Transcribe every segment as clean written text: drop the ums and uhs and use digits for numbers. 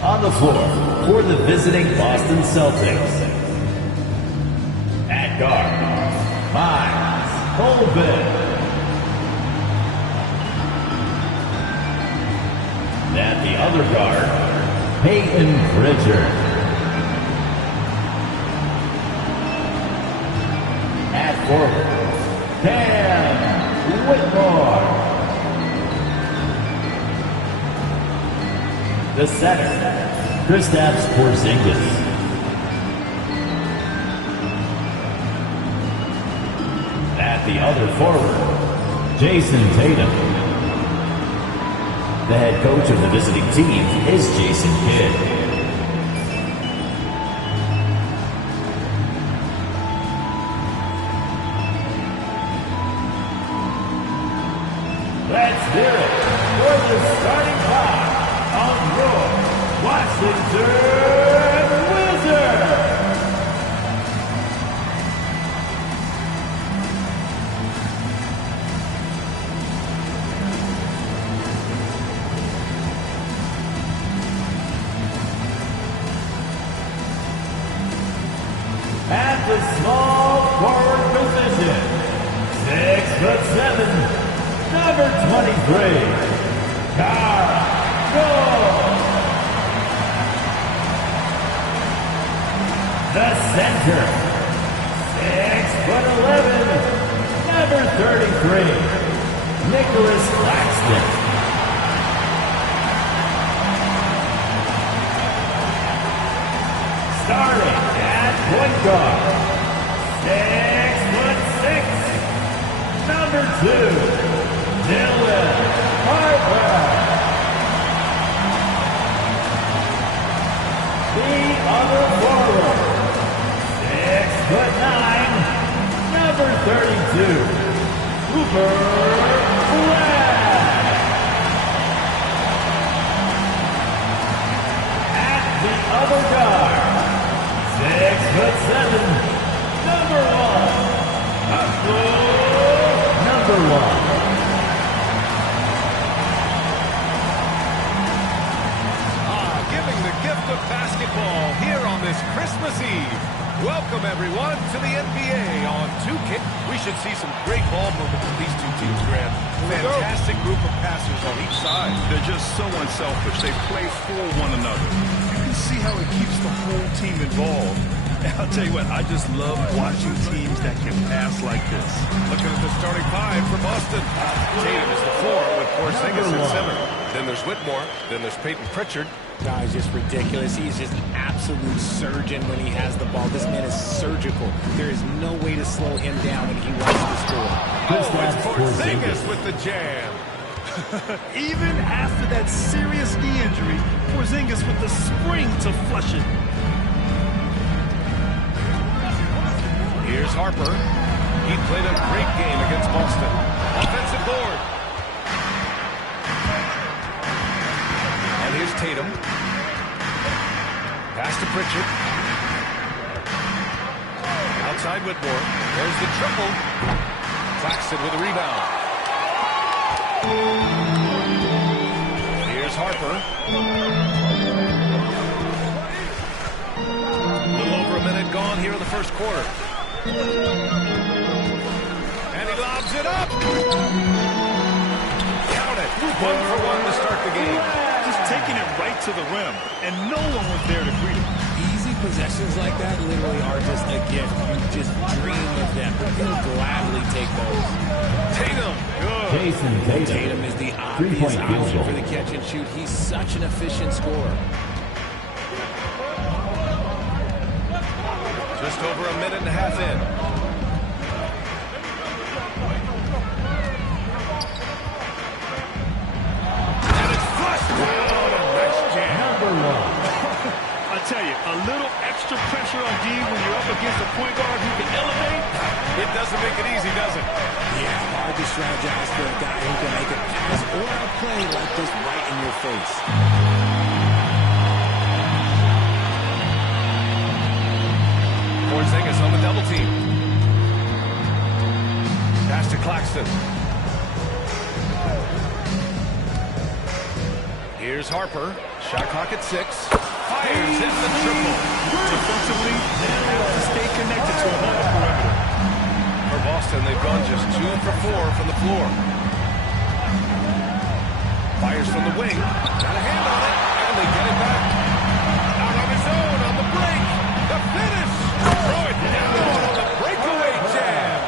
On the floor for the visiting Boston Celtics. At guard, Miles Colvin. At the other guard, Peyton Pritchard. At forward, Cam Whitmore. The center, Kristaps Porzingis. At the other forward, Jason Tatum. The head coach of the visiting team is Jason Kidd. Let's hear it for the starting five on your Washington Wizards. At the small forward position, 6'7", number 23, Carl Gold. The center, 6'11", number 33, Nicholas Claxton. Starting at point guard, 6'6", number 2, Dylan Harper. The other forward, 6'9", number 32, Cooper Flag. At the other guard, 6'7", number 1, Giving the gift of basketball here on this Christmas Eve. Welcome, everyone, to the NBA on 2K. We should see some great ball movement from these two teams, Grant. Fantastic group of passers on each side. They're just so unselfish. They play for one another. You can see how it keeps the whole team involved. And I'll tell you what, I just love watching teams that can pass like this. Looking at the starting five for Boston. Tatum is the 4 with Porzingis at center. Then there's Whitmore. Then there's Peyton Pritchard. Guy's just ridiculous. He's just an absolute surgeon when he has the ball. This man is surgical. There is no way to slow him down when he wants to score. Oh, it's Porzingis with the jam. Even after that serious knee injury, Porzingis with the spring to flush it. Here's Harper. He played a great game against Boston. Offensive board. And here's Tatum. Pass to Pritchard. Outside Whitmore. There's the triple. Claxton with a rebound. Here's Harper. A little over a minute gone here in the first quarter. And he lobs it up. Count it. 1 for 1 to start the game. Just taking it right to the rim, and no one was there to greet him. Easy possessions like that literally are just a gift. You just dream of them. He'll gladly take those. Tatum. Good. Jason Tatum. Tatum is the obvious option for the catch and shoot. He's such an efficient scorer. Just over a minute and a half in. And it's flushed down. Nice jam. Number 1. I tell you, a little extra pressure on D when you're up against a point guard who can elevate. It doesn't make it easy, does it? Yeah, hard to strategize for a guy who can make a pass or a play like this right in your face. Porzingis on the double team. Pass to Claxton. Here's Harper. Shot clock at 6. Fires in the triple. Defensively, they have to stay connected to him on the perimeter. For Boston, they've gone just 2 for 4 from the floor. Fires from the wing. Got a hand on it, and they get it back. Out on his own on the break. The finish. Throw it down on the breakaway jam.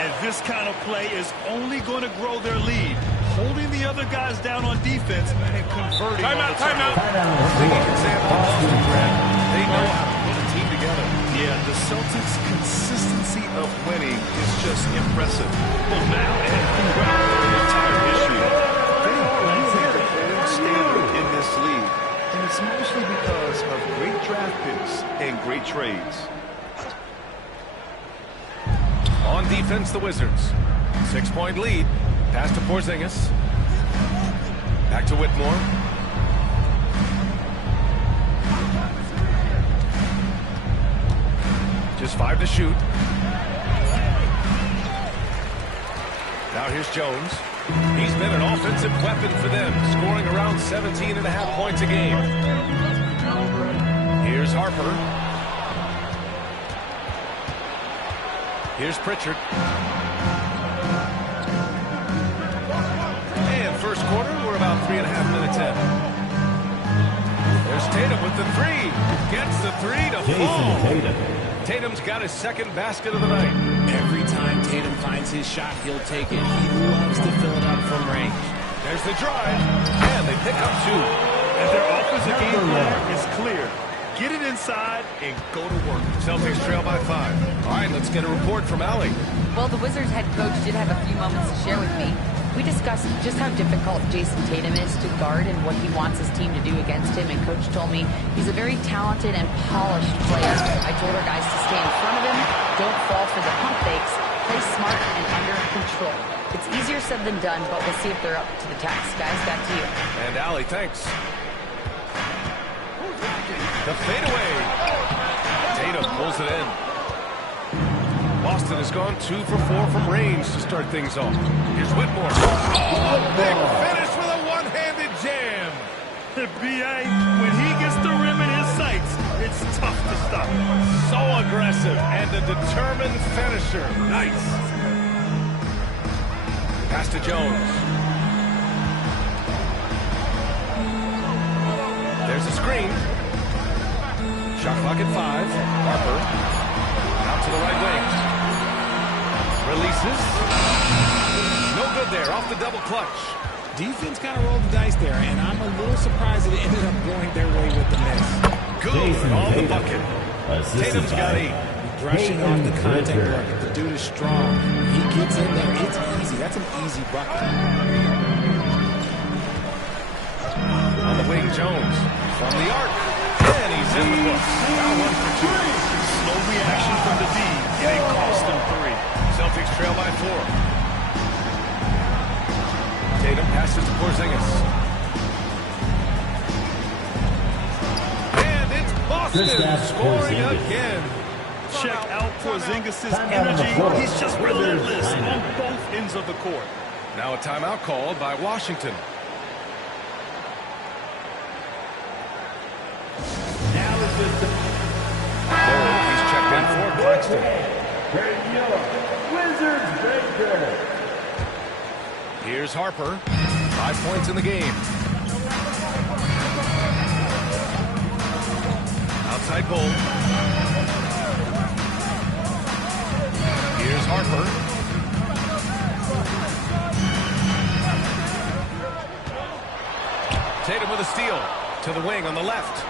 And this kind of play is only going to grow their lead. Holding the other guys down on defense and converting. Timeout. Big example of Boston, Brad. They know how to put a team together. Yeah, the Celtics' consistency of winning is just impressive. Well, now, and throughout the entire history, they always set the gold standard in this league. And it's mostly because of great draft picks and great trades. On defense, the Wizards. 6-point lead. Pass to Porzingis. Back to Whitmore. Just 5 to shoot. Now here's Jones. He's been an offensive weapon for them, scoring around 17.5 points a game. Here's Harper. Here's Pritchard. And first quarter, we're about 3.5 minutes in. There's Tatum with the 3. Gets the 3 to fall. Tatum's got his second basket of the night. Every time Tatum finds his shot, he'll take it. He loves to fill it up from range. There's the drive, and they pick up 2. And their offensive game plan is clear. Get it inside and go to work. Celtics trail by 5. All right, let's get a report from Allie. Well, the Wizards head coach did have a few moments to share with me. We discussed just how difficult Jason Tatum is to guard and what he wants his team to do against him, and Coach told me he's a very talented and polished player. I told our guys to stay in front of him, don't fall for the pump fakes, play smart and under control. It's easier said than done, but we'll see if they're up to the task. Guys, back to you. And Allie, thanks. The fadeaway. Tatum pulls it in. Boston has gone 2 for 4 from range to start things off. Here's Whitmore. Oh, big finish with a one-handed jam. B.A., when he gets the rim in his sights, it's tough to stop. So aggressive and a determined finisher. Nice. Pass to Jones. There's a screen. Shot clock at 5. Harper. Out to the right wing. Releases. No good there. Off the double clutch. Defense kind of rolled the dice there, and I'm a little surprised that it ended up going their way with the miss. Good on the bucket. Tatum's got 8. Brushing off the contact bucket. The dude is strong. He gets in there. It's easy. That's an easy bucket. On the wing, Jones. From the arc. And he's in the books. Now 1 for 2. Slow reaction from the D, and it cost them 3. Celtics trail by 4. Tatum passes to Porzingis. And it's Boston scoring again. Check out Porzingis' energy. He's just relentless on both ends of the court. Now a timeout called by Washington. Now is the He's checked in for Claxton. Wizards breaker. Here's Harper. 5 points in the game. Outside goal. Here's Harper. Tatum with a steal. To the wing on the left.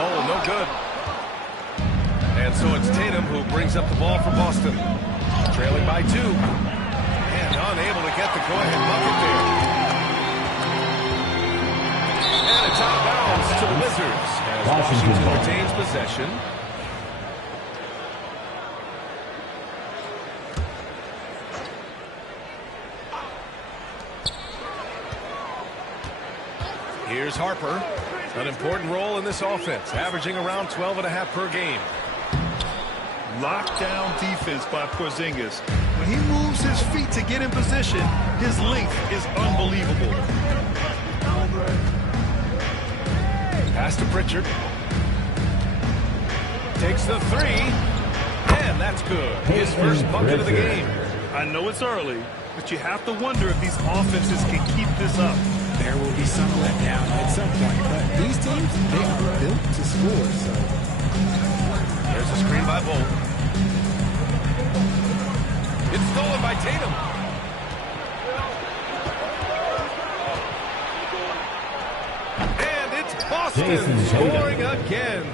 Oh, no good. And so it's Tatum who brings up the ball for Boston. Trailing by 2. And unable to get the go-ahead bucket there. And it's out of bounds to the Wizards as Washington retains possession. Here's Harper. An important role in this offense, averaging around 12.5 per game. Lockdown defense by Porzingis. When he moves his feet to get in position, his length is unbelievable. Pritchard. Takes the three, and that's good. His first bucket of the game. I know it's early, but you have to wonder if these offenses can keep this up. There will be some letdown at some point, but these teams, they are built to score, so. There's a screen by Bolt. It's stolen by Tatum. And it's Boston scoring again.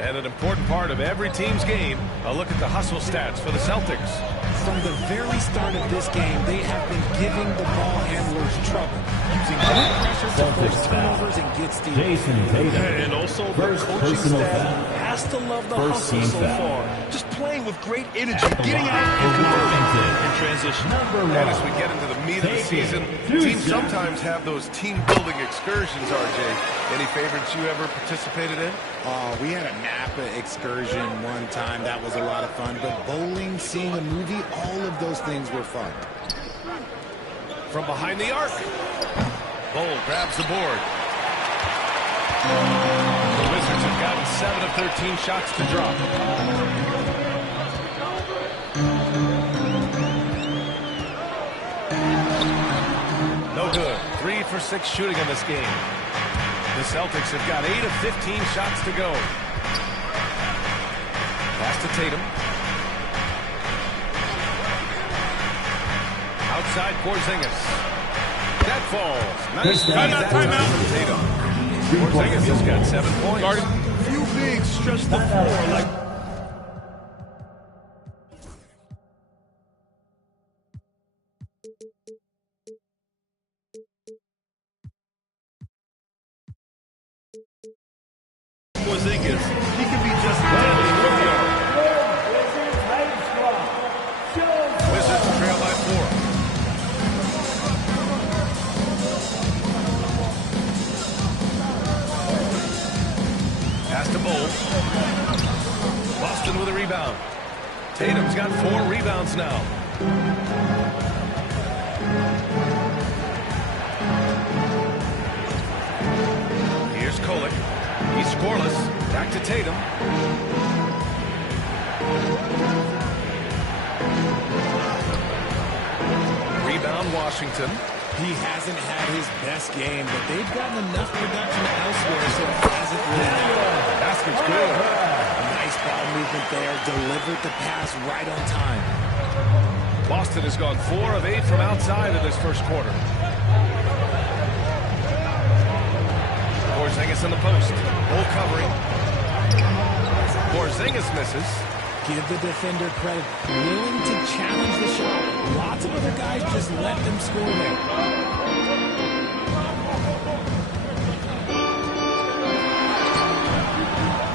And an important part of every team's game, a look at the hustle stats for the Celtics. From the very start of this game, they have been giving the ball handlers trouble, using good pressure to force turnovers and get steals. Jason Tatum. And also the First coaching personal staff foul. has to love the First hustle team so foul. far. Just playing with great energy, getting out and converting in transition. And as we get into the meat of the season, teams sometimes have those team-building excursions, RJ. Any favorites you ever participated in? We had a Napa excursion one time. That was a lot of fun. But bowling, seeing a movie, all of those things were fun. From behind the arc. Bowl grabs the board. The Wizards have gotten 7 of 13 shots to drop. No good. 3 for 6 shooting in this game. The Celtics have got 8 of 15 shots to go. Pass to Tatum. Outside Porzingis. That falls. Nice Timeout. from Tatum. Porzingis has got 7 points. Few bigs stretch the floor like... Porzingis, he can be just Wizards trail by 4. Pass to Bowl. Boston with a rebound. Tatum's got 4 rebounds now. Here's Kolek. He's scoreless. Back to Tatum. Rebound Washington. He hasn't had his best game, but they've gotten enough production elsewhere, so it hasn't really mattered. Basket's good. Nice ball movement there. Delivered the pass right on time. Boston has gone 4 of 8 from outside in this first quarter. Porzingis in the post. Bull covering. Porzingis misses. Give the defender credit. Willing to challenge the shot. Lots of other guys just let them score there.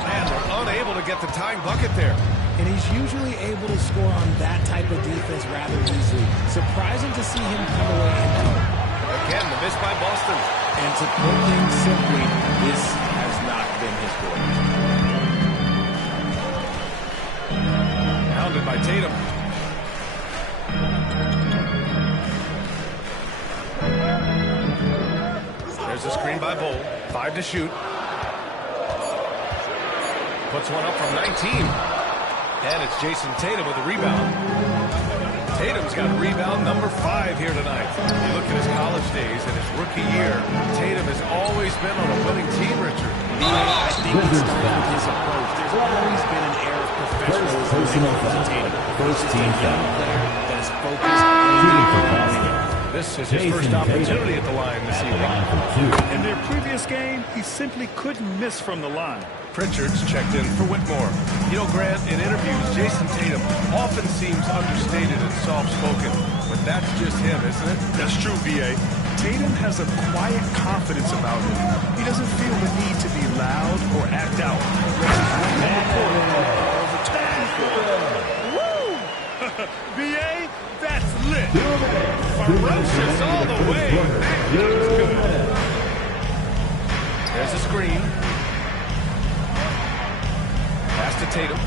And they're unable to get the tying bucket there. And he's usually able to score on that type of defense rather easily. Surprising to see him come away and do. Again, the miss by Boston. And to put things simply, this has not been his forte. Pounded by Tatum. There's a screen by Bowl. 5 to shoot. Puts one up from 19. And it's Jason Tatum with the rebound. Tatum's got rebound number 5 here tonight. You look at his college days and his rookie year, Tatum has always been on a winning team, Richard. I think it started with his approach. There's always been an air of professionalism that goes to Tatum. First team foul. Player that is focused Shooting for on Boston. This is his first opportunity at the line this At the evening. line for 2. In their previous game, he simply couldn't miss from the line. Pritchard's checked in for Whitmore. You know, Grant, in interviews, Jason Tatum often seems understated and soft-spoken, but that's just him, isn't it? That's true, B.A. Tatum has a quiet confidence about him. He doesn't feel the need to be loud or act out. Woo! B.A., that's lit. Ferocious all the way. That is good. There's a screen. Pass to Tatum.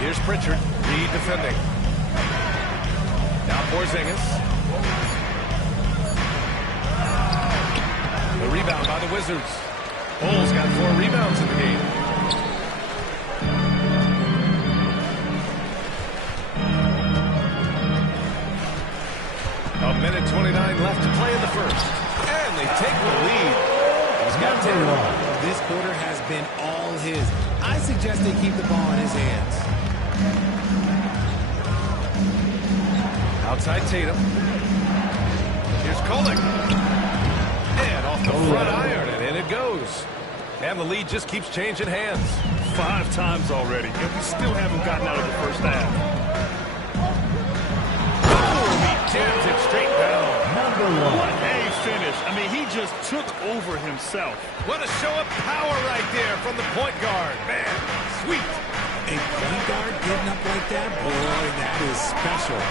Here's Pritchard. Reed defending. Now Porzingis. rebound by the Wizards. Bulls got 4 rebounds in the game. A minute 29 left to play in the first. And they take the lead. He's got 10. This quarter has been all his. I suggest they keep the ball in his hands. Outside Tatum. Here's Kolek. And off the front iron, and in it goes. And the lead just keeps changing hands. 5 times already, and we still haven't gotten out of the first half. Boom! He jams it straight down. Number 1. What a finish. I mean, he just took over himself. What a show of power right there from the point guard. Man, sweet. A point guard getting up like that? Boy, that is special.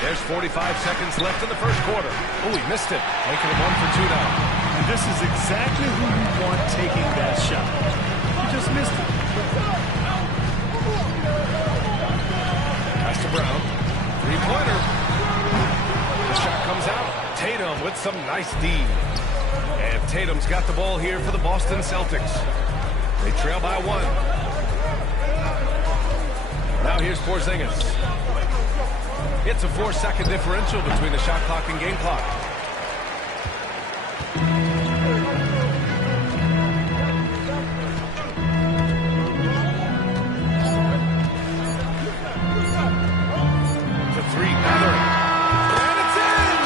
There's 45 seconds left in the first quarter. Oh, he missed it. Making it 1 for 2 now. And this is exactly who you want taking that shot. He just missed it. Pass to Brown. 3-pointer. The shot comes out. Tatum with some nice D. And Tatum's got the ball here for the Boston Celtics. They trail by 1. Now here's Porzingis. It's a 4-second differential between the shot clock and game clock. The 3, gathering. And it's in!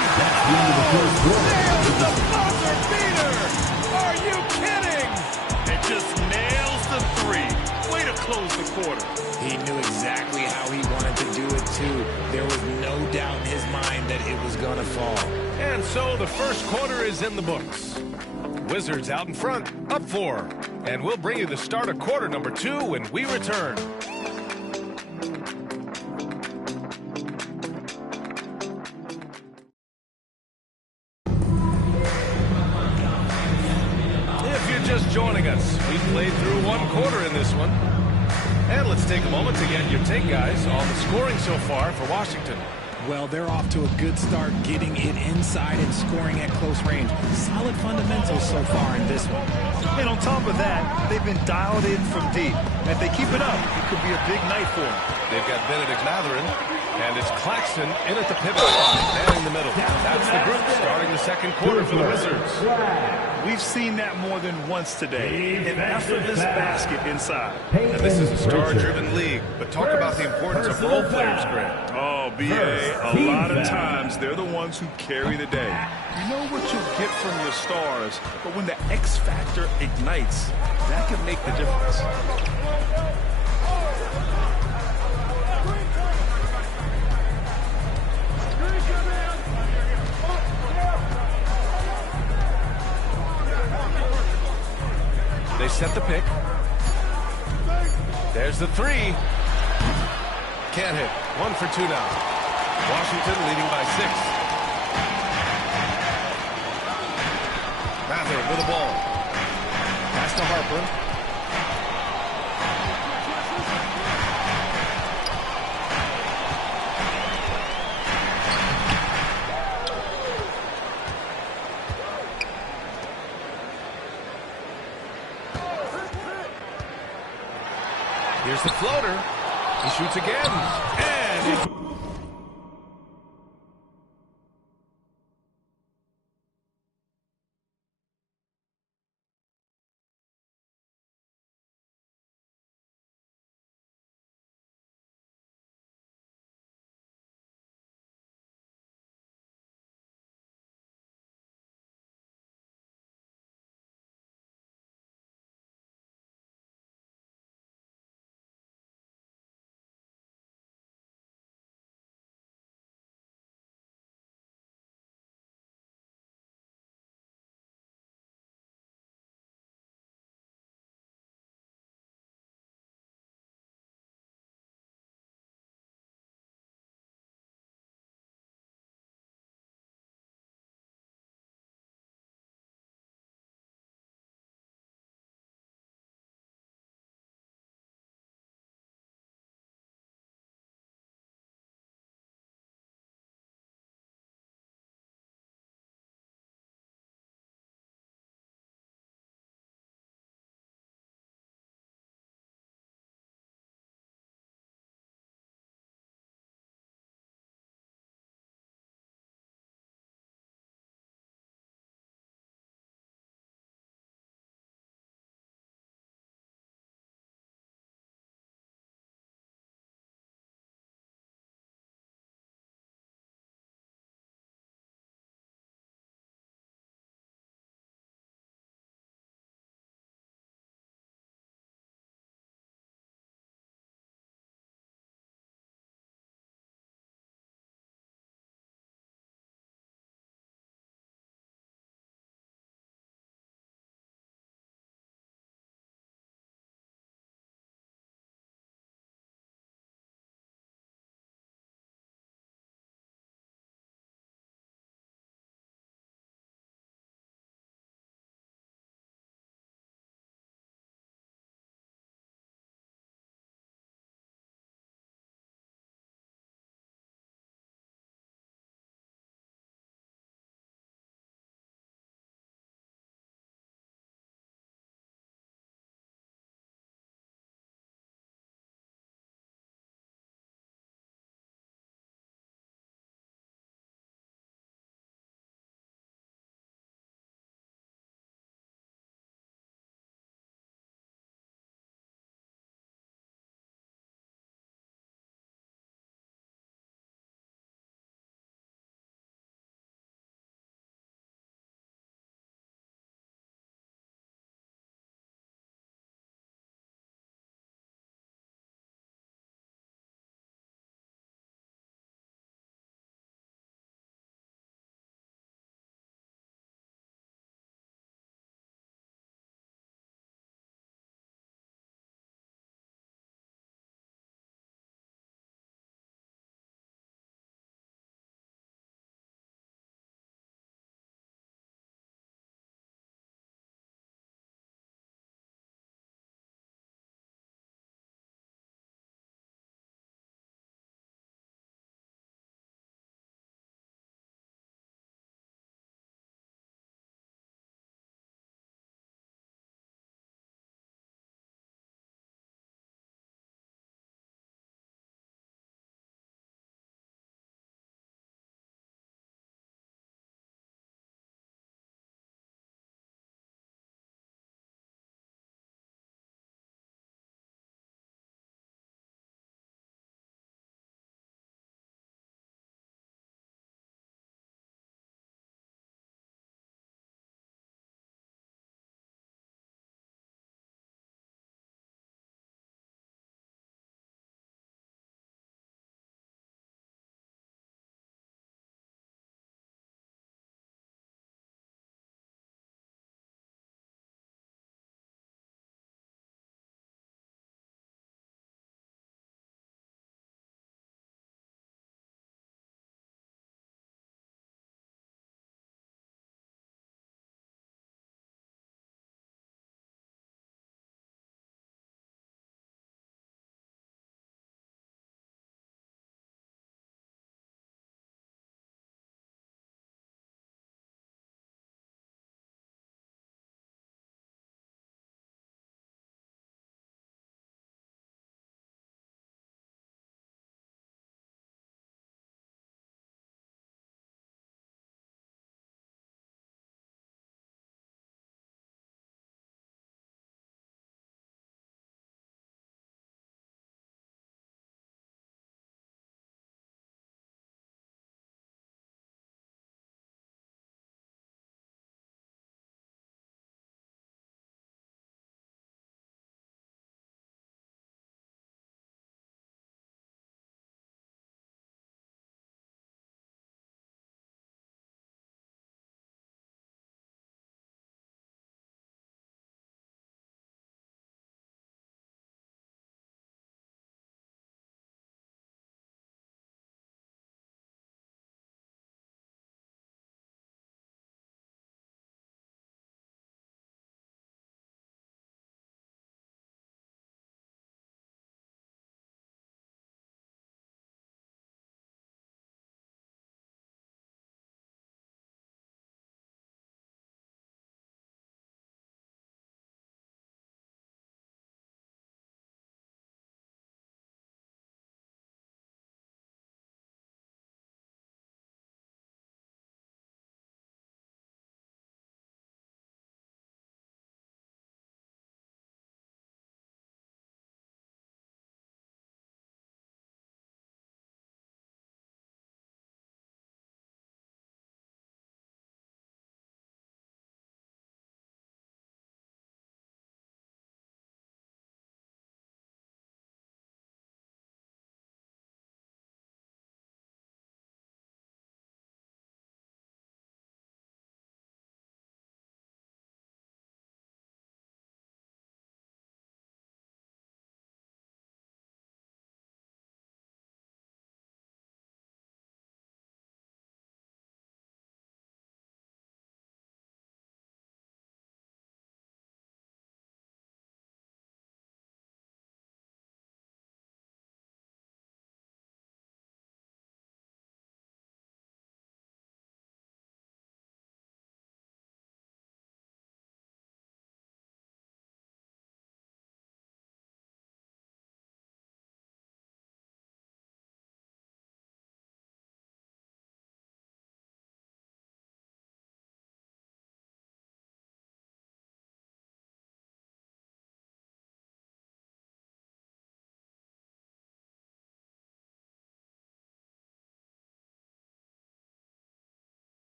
Nails the buzzer beater! Are you kidding? And just nails the 3. Way to close the quarter. He knew exactly how he wanted to do it, too. There was no doubt in his mind that it was going to fall. And so the first quarter is in the books. Wizards out in front, up 4. And we'll bring you the start of quarter number 2 when we return. If you're just joining us, we played through 1 quarter in this one. And let's take a moment to get your take, guys, on the scoring so far for Washington. Well, they're off to a good start getting it inside and scoring at close range. Solid fundamentals so far in this one. And on top of that, they've been dialed in from deep. And if they keep it up, it could be a big night for them. They've got Benedict Mathurin, and it's Claxton in at the pivot spot, man in the middle. That's the group starting the second quarter for the Wizards. We've seen that more than once today. An effortless basket inside. And this is a star-driven league, but talk about the importance of role players, Grant. Oh, B.A., a lot of times they're the ones who carry the day. You know what you'll get from your stars, but when the X factor ignites, that can make the difference. They set the pick. There's the 3. Can't hit. 1 for 2 now. Washington leading by 6. Mather with the ball. Pass to Harper. Here's the floater. He shoots again. And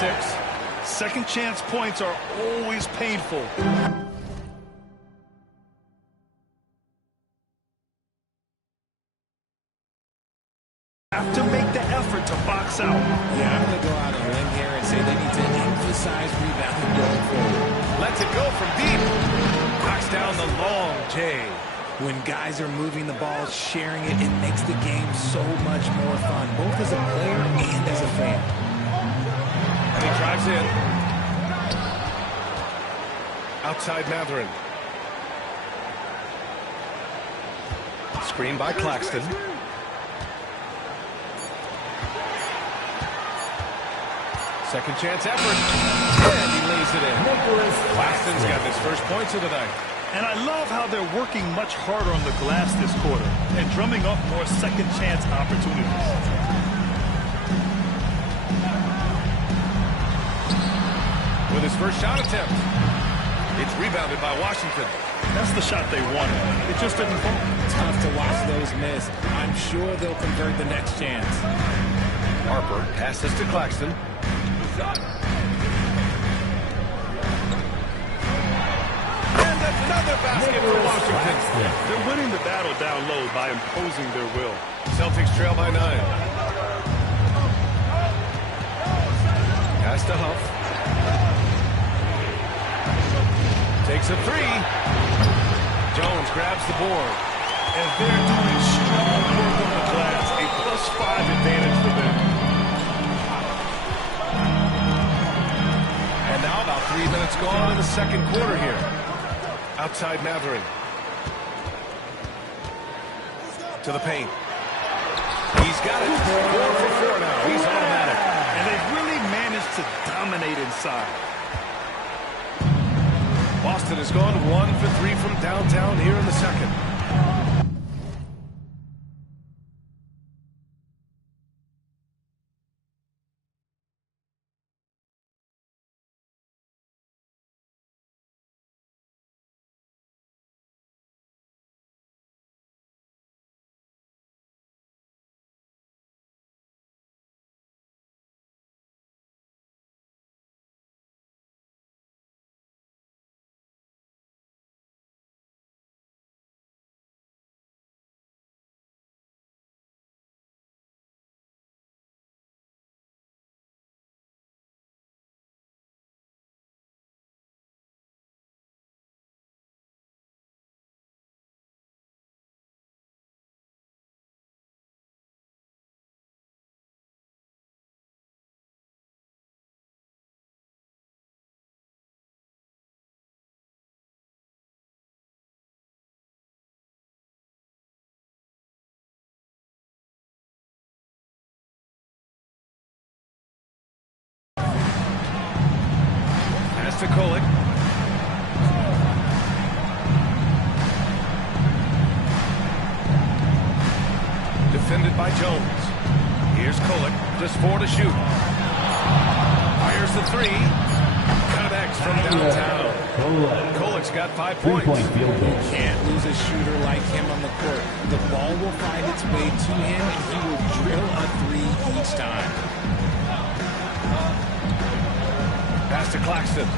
6. Second chance points are always painful. Have to make the effort to box out. Yeah, I'm going to go out on a limb here and say they need to emphasize rebounding going forward. Lets it go from deep. Knocks down the long J. When guys are moving the ball, sharing it, it makes the game so much more fun, both as a player and as a fan. And he drives in. Outside Matherin. Screen by Claxton. Second chance effort. And he lays it in. Claxton's got his first points of the night. And I love how they're working much harder on the glass this quarter and drumming up more second chance opportunities. With his first shot attempt. It's rebounded by Washington. That's the shot they wanted. It just didn't fall. Tough to watch those miss. I'm sure they'll convert the next chance. Harper passes to Claxton. And another basket for Washington. They're winning the battle down low by imposing their will. Celtics trail by 9. Pass to Huff. Takes a 3. Jones grabs the board. And they're doing strong work on the glass. A +5 advantage for them. And now about 3 minutes gone in the second quarter here. Outside Matherin. To the paint. He's got it. 4 for 4 now. He's automatic. And they've really managed to dominate inside. Boston has gone 1 for 3 from downtown here in the second. To Kolek. Defended by Jones. Here's Kolek. Just 4 to shoot. Fires the 3. Connects from downtown. Kolek's got 5 points. Can't lose a shooter like him on the court. The ball will find its way to him, and he will drill a 3 each time. Pass to Claxton.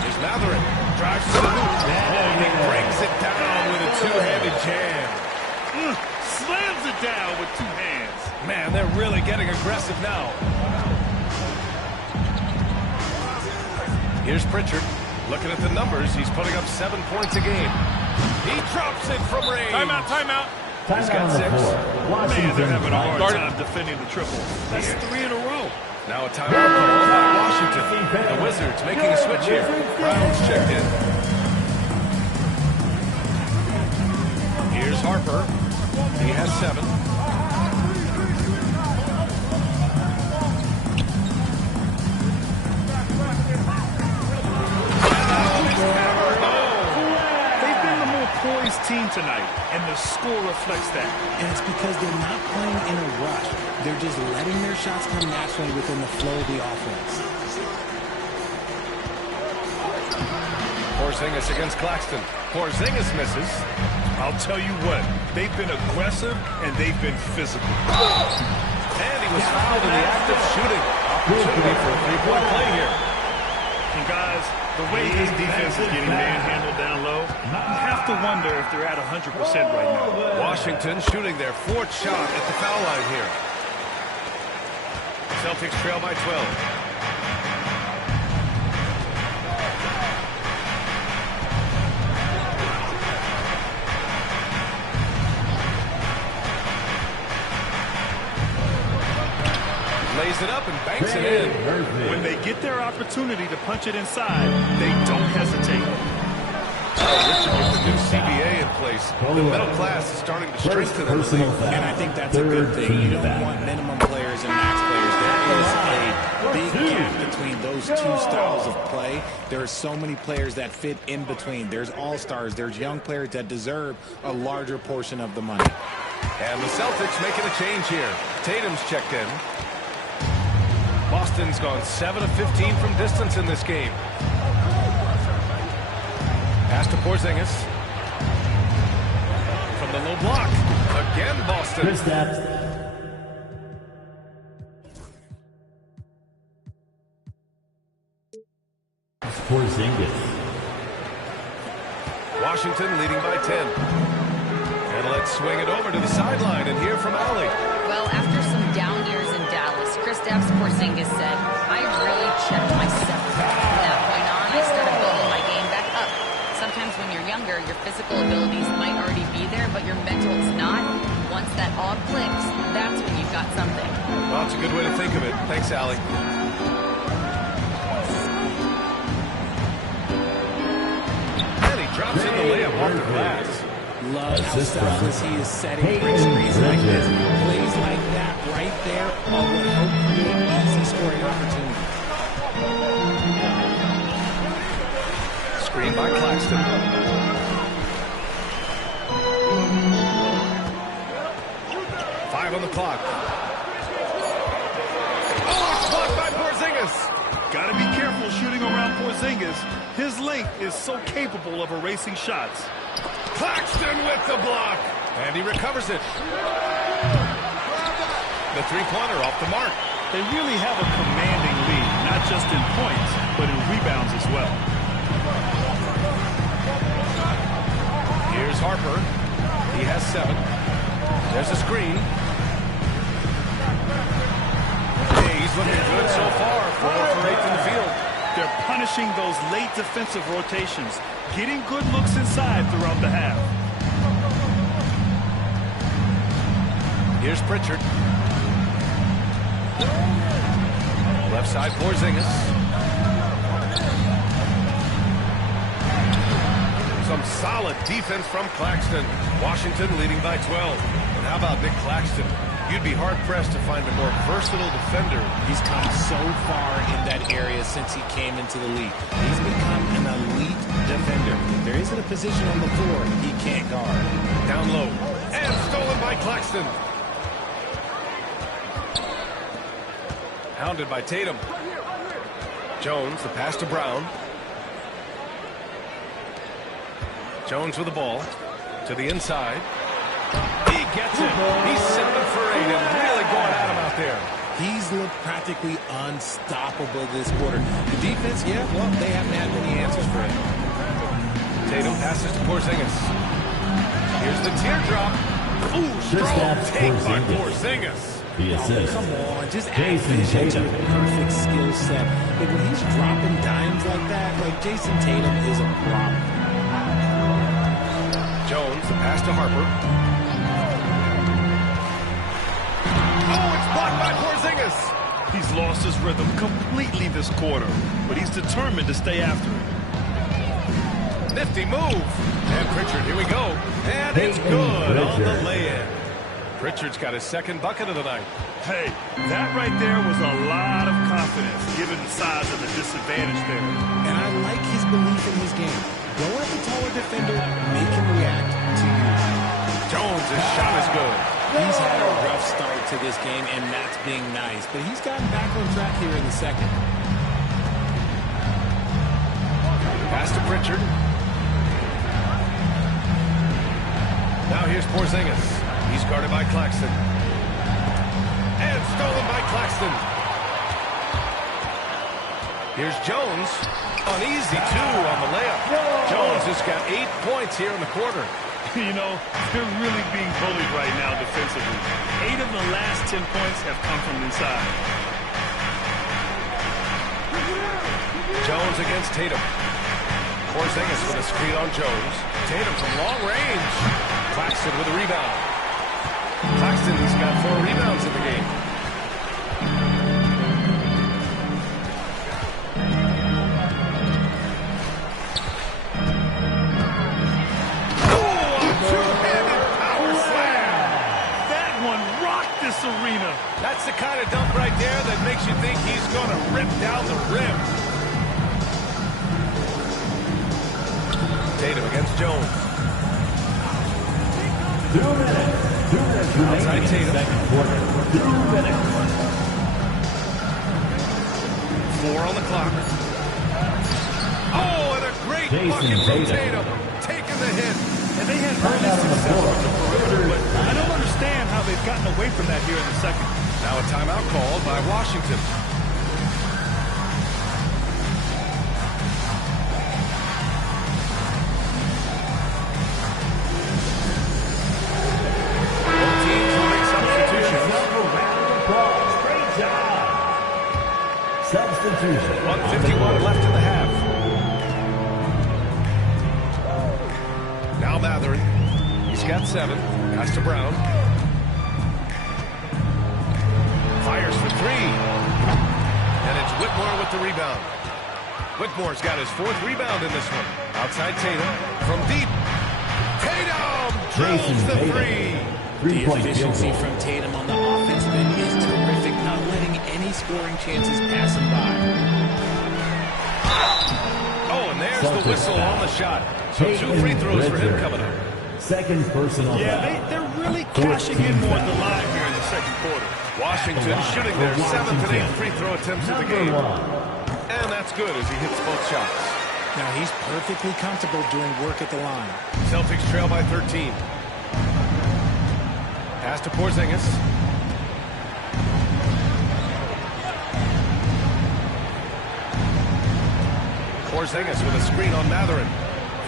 Here's Matherin. Drives to the hoop. And he brings it down with a 2-handed jam. Slams it down with 2 hands. Man, they're really getting aggressive now. Here's Pritchard. Looking at the numbers, he's putting up 7 points a game. He drops it from range. Timeout, timeout. He's got 6. Man, they're having a hard time defending the triple. That's 3 in a row. Now a timeout call by Washington. The Wizards making a switch here. Brown's checked in. Here's Harper. He has 7. They've been the more poised team tonight, and the score reflects that. And it's because they're not playing in a rush. They're just letting their shots come naturally within the flow of the offense. Porzingis against Claxton. Porzingis misses. I'll tell you what, they've been aggressive and they've been physical. And he was fouled in the act of shooting. Opportunity for a three-point play here. And guys, the way this defense is getting manhandled down low, you have to wonder if they're at 100% right now. Washington shooting their fourth shot at the foul line here. Celtics trail by 12. Lays it up and banks it in. When they get their opportunity to punch it inside, they don't hesitate. Richard with the new CBA in place. The middle class is starting to strengthen in the league. And I think that's a good thing. You don't want minimum players and max players. There is a big gap between those two styles of play. There are so many players that fit in between. There's all-stars. There's young players that deserve a larger portion of the money. And the Celtics making a change here. Tatum's checked in. Boston's gone 7 of 15 from distance in this game. Pass to Porzingis. From the low block. Again, Boston. Porzingis. Washington leading by 10. And let's swing it over to the sideline and hear from Allie. Well, after some down years in Dallas, Kristaps Porzingis said, I really checked myself. From that point on, I started building my game back up. Sometimes when you're younger, your physical abilities might already be there, but your mental is not. Once that all clicks, that's when you've got something. Well, that's a good way to think of it. Thanks, Allie. And he drops in the layup off the glass. Love how selfless he is setting great screens like this. Plays like that right there are what help create easy scoring opportunities. Screen by Claxton. Five on the clock. Oh, blocked by Porzingis. Got to be careful shooting around Porzingis. His length is so capable of erasing shots. Claxton with the block. And he recovers it. The three-pointer off the mark. They really have a commanding lead, not just in points, but in rebounds as well. Here's Harper. He has 7. There's a screen. Hey, he's looking good so far. 4 for 8 in the field. They're punishing those late defensive rotations, getting good looks inside throughout the half. Here's Pritchard. Left side, Porzingis. Some solid defense from Claxton. Washington leading by 12. And how about Nick Claxton? You'd be hard-pressed to find a more versatile defender. He's come so far in that area since he came into the league. He's become an elite defender. There isn't a position on the floor he can't guard. Down low. And stolen by Claxton. Hounded by Tatum. Jones, the pass to Brown. Jones with the ball. To the inside. He gets it. He's 7 for 8 and really going at him out there. He's looked practically unstoppable this quarter. The defense, yeah, well, they haven't had many answers for him. Tatum passes to Porzingis. Here's the teardrop. Ooh, strong take by Porzingis. The assist. Come on, just add finishing to a perfect skill set. But when he's dropping dimes like that, like Jason Tatum is a problem. Jones, the pass to Harper. Oh, it's blocked by Porzingis. He's lost his rhythm completely this quarter, but he's determined to stay after it. Nifty move. And Pritchard, here we go. And it's good on the lay-in. Pritchard's got his second bucket of the night. Hey, that right there was a lot of confidence, given the size of the disadvantage there. And I like his belief in his game. Go at the taller defender, make him react to you. Jones, his shot is good. He's had a rough start to this game, and that's being nice. But he's gotten back on track here in the second. Pass to Pritchard. Now here's Porzingis. He's guarded by Claxton. And stolen by Claxton. Here's Jones. An easy two on the layup. Jones has got 8 points here in the quarter. You know, they're really being bullied right now defensively. 8 of the last 10 points have come from inside. Jones against Tatum. Porzingis with a screen on Jones. Tatum from long range. Claxton with a rebound. Claxton, he's got 4 rebounds in the game. Arena. That's the kind of dunk right there that makes you think he's going to rip down the rim. Tatum against Jones. 2 minutes. 2 minutes remaining in the second quarter. 2 minutes. 4 on the clock. Oh, and a great bucket from Tatum. Taking the hit. And they had early success from the perimeter, but I don't understand how they've gotten away from that here in the second. Now a timeout called by Washington. Both teams will make substitutions. Great job. Substitution. 1:51 left in the half. Now Mathurin. He's got 7. Pass to Brown. Fires for 3. And it's Whitmore with the rebound. Whitmore's got his 4th rebound in this one. Outside Tatum. From deep. Tatum drills the 3. The efficiency from Tatum on the offensive end is terrific, not letting any scoring chances pass him by. Oh, and there's the whistle on the shot. So 2 free throws for him coming up. Second personal foul. Yeah, they're really cashing in more at the line here in the second quarter. Washington shooting their 7th and 8th free throw attempts of the game. And that's good as he hits both shots. Now he's perfectly comfortable doing work at the line. Celtics trail by 13. Pass to Porzingis. Porzingis with a screen on Mathurin.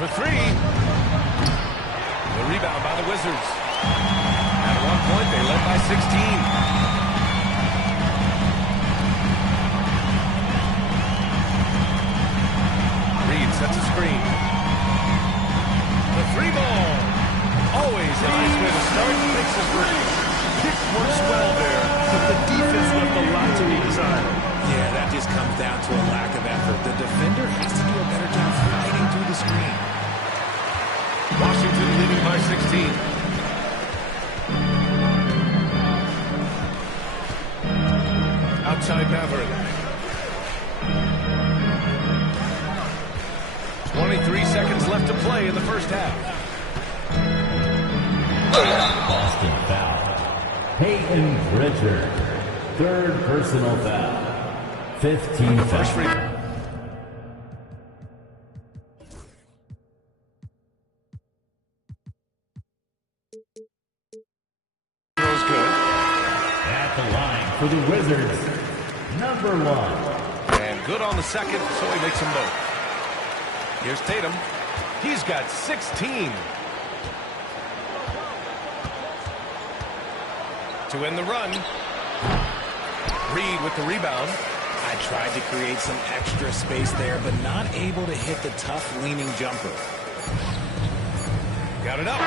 For 3. The rebound by the Wizards. At one point, they led by 16. Reed sets a screen. The 3 ball. Always a nice way to start. Makes his rookie. Kick works well there, but the defense left a lot to be desired. Yeah, that just comes down to a lack of effort. The defender has to do a better job fighting through the screen. Washington leading by 16. Outside Mathurin. 23 seconds left to play in the first half. Boston foul. Peyton Pritchard. 3rd personal foul. 15 First free. Throws good. At the line for the Wizards. Number 1. And good on the second, so he makes them both. Here's Tatum. He's got 16. To win the run. Reed with the rebound. I tried to create some extra space there, but not able to hit the tough leaning jumper. Got it up.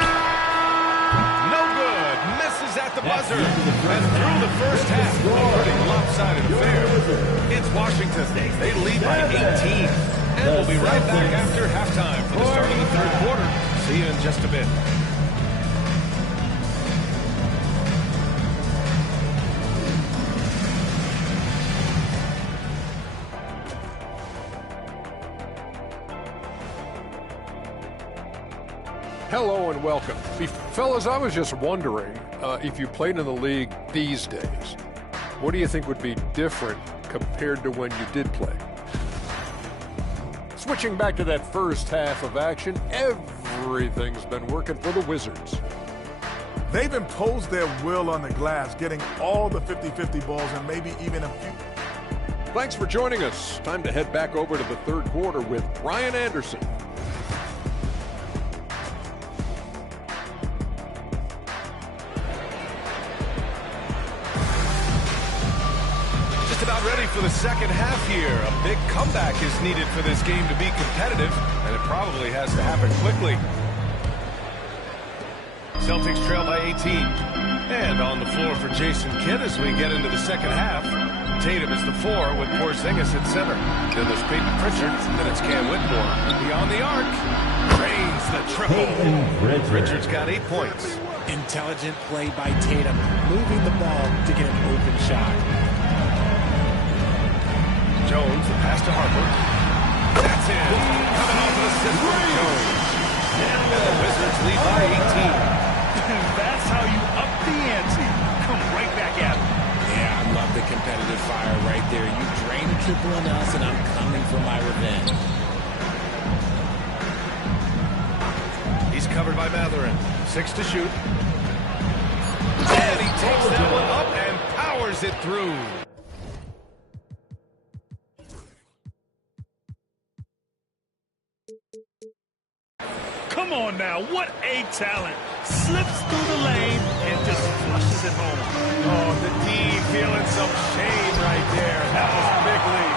No good. Misses at the buzzer. And through the first half, a pretty lopsided affair. It's Washington. They lead by 18. And we'll be right back after halftime for the start of the 3rd quarter. See you in just a bit. Hello and welcome. Fellas, I was just wondering if you played in the league these days, what do you think would be different compared to when you did play? Switching back to that first half of action, everything's been working for the Wizards. They've imposed their will on the glass, getting all the 50-50 balls and maybe even a few. Thanks for joining us. Time to head back over to the third quarter with Brian Anderson. Just about ready for the second half here. A big comeback is needed for this game to be competitive, and it probably has to happen quickly. Celtics trail by 18. And on the floor for Jason Kidd as we get into the second half. Tatum is the 4 with Porzingis at center. Then there's Peyton Pritchard, then it's Cam Whitmore. Beyond the arc, drains the triple. Pritchard's got 8 points. Intelligent play by Tatum, moving the ball to get an open shot. Jones, the pass to Harper. That's it. Coming off of the assist from Jones. And the Wizards lead by 18. That's how you up the ante. Come right back at him. Yeah, I love the competitive fire right there. You drain a triple on us, and I'm coming for my revenge. He's covered by Matherin. 6 to shoot. And he takes that one up and powers it through. Come on now, what a talent. Slips through the lane and just flushes it home. Oh, the D feeling some shame right there. That was big lead.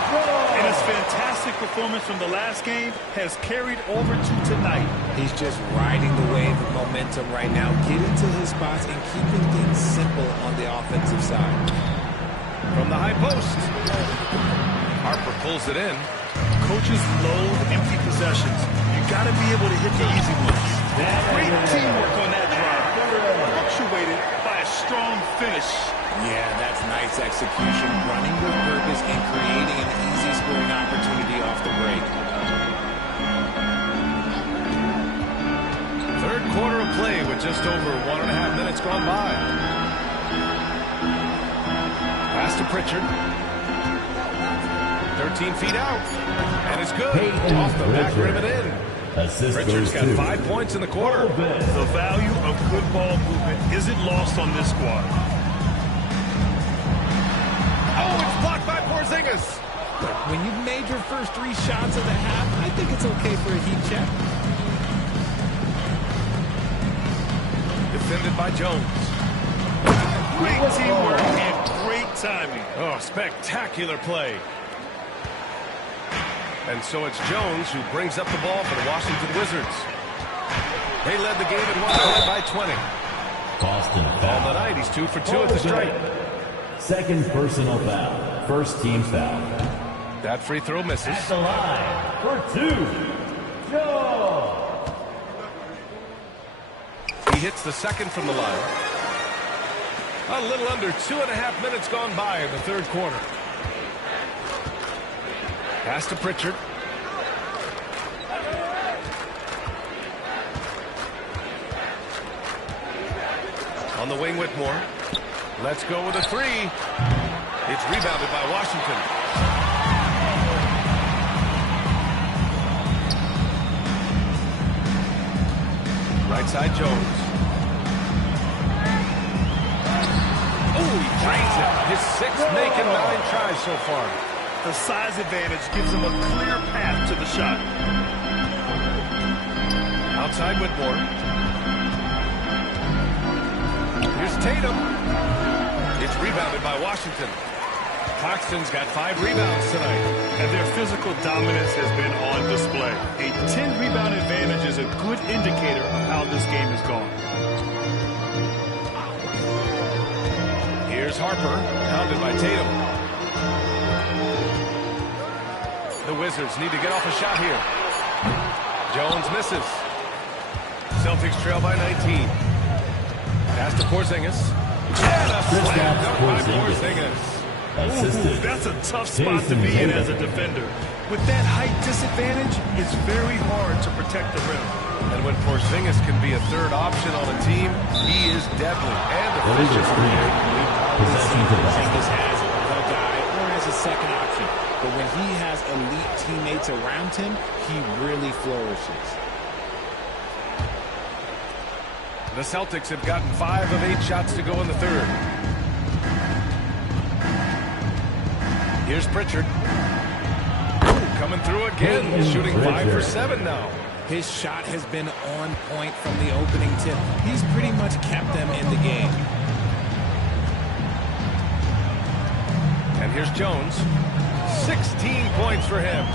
And his fantastic performance from the last game has carried over to tonight. He's just riding the wave of momentum right now, getting to his spots and keeping things simple on the offensive side. From the high post. Harper pulls it in. Coaches loathe empty possessions. You got to be able to hit the easy ones. Great teamwork on that drive. Punctuated by a strong finish. Yeah, that's nice execution, running with purpose and creating an easy scoring opportunity off the break. Third quarter of play with just over 1.5 minutes gone by. Pass to Pritchard. 13 feet out. And it's good. Off the back rim and in. Pritchard's got 5 points in the quarter. The value of good ball movement isn't lost on this squad. Oh, it's blocked by Porzingis. When you've made your first 3 shots of the half, I think it's okay for a heat check. Defended by Jones. Great teamwork and great timing. Oh, spectacular play. And so it's Jones who brings up the ball for the Washington Wizards. They led the game at 1 point by 20. Boston All the foul. night, he's 2 for 2 at the stripe. Second personal foul. First team foul. That free throw misses. At the line for 2. Joe. He hits the second from the line. A little under 2.5 minutes gone by in the third quarter. Pass to Pritchard. On the wing, Whitmore. Let's go with a 3. It's rebounded by Washington. Right side, Jones. Oh, he drains it. His 6th making 9 tries so far. The size advantage gives him a clear path to the shot. Outside Whitmore. Here's Tatum. It's rebounded by Washington. Claxton's got 5 rebounds tonight. And their physical dominance has been on display. A 10-rebound advantage is a good indicator of how this game has gone. Here's Harper, hounded by Tatum. The Wizards need to get off a shot here. Jones misses. Celtics trail by 19. Pass to Porzingis. And a slam dunk by Porzingis. Ooh, that's a tough spot to be in as a defender. With that height disadvantage, it's very hard to protect the rim. And when Porzingis can be a third option on a team, he is deadly and efficient. Porzingis as the guy or as a second option. But when he has elite teammates around him, he really flourishes. The Celtics have gotten 5 of 8 shots to go in the third. Here's Pritchard. Coming through again, shooting 5 for 7 now. His shot has been on point from the opening tip. He's pretty much kept them in the game. And here's Jones. 16 points for him.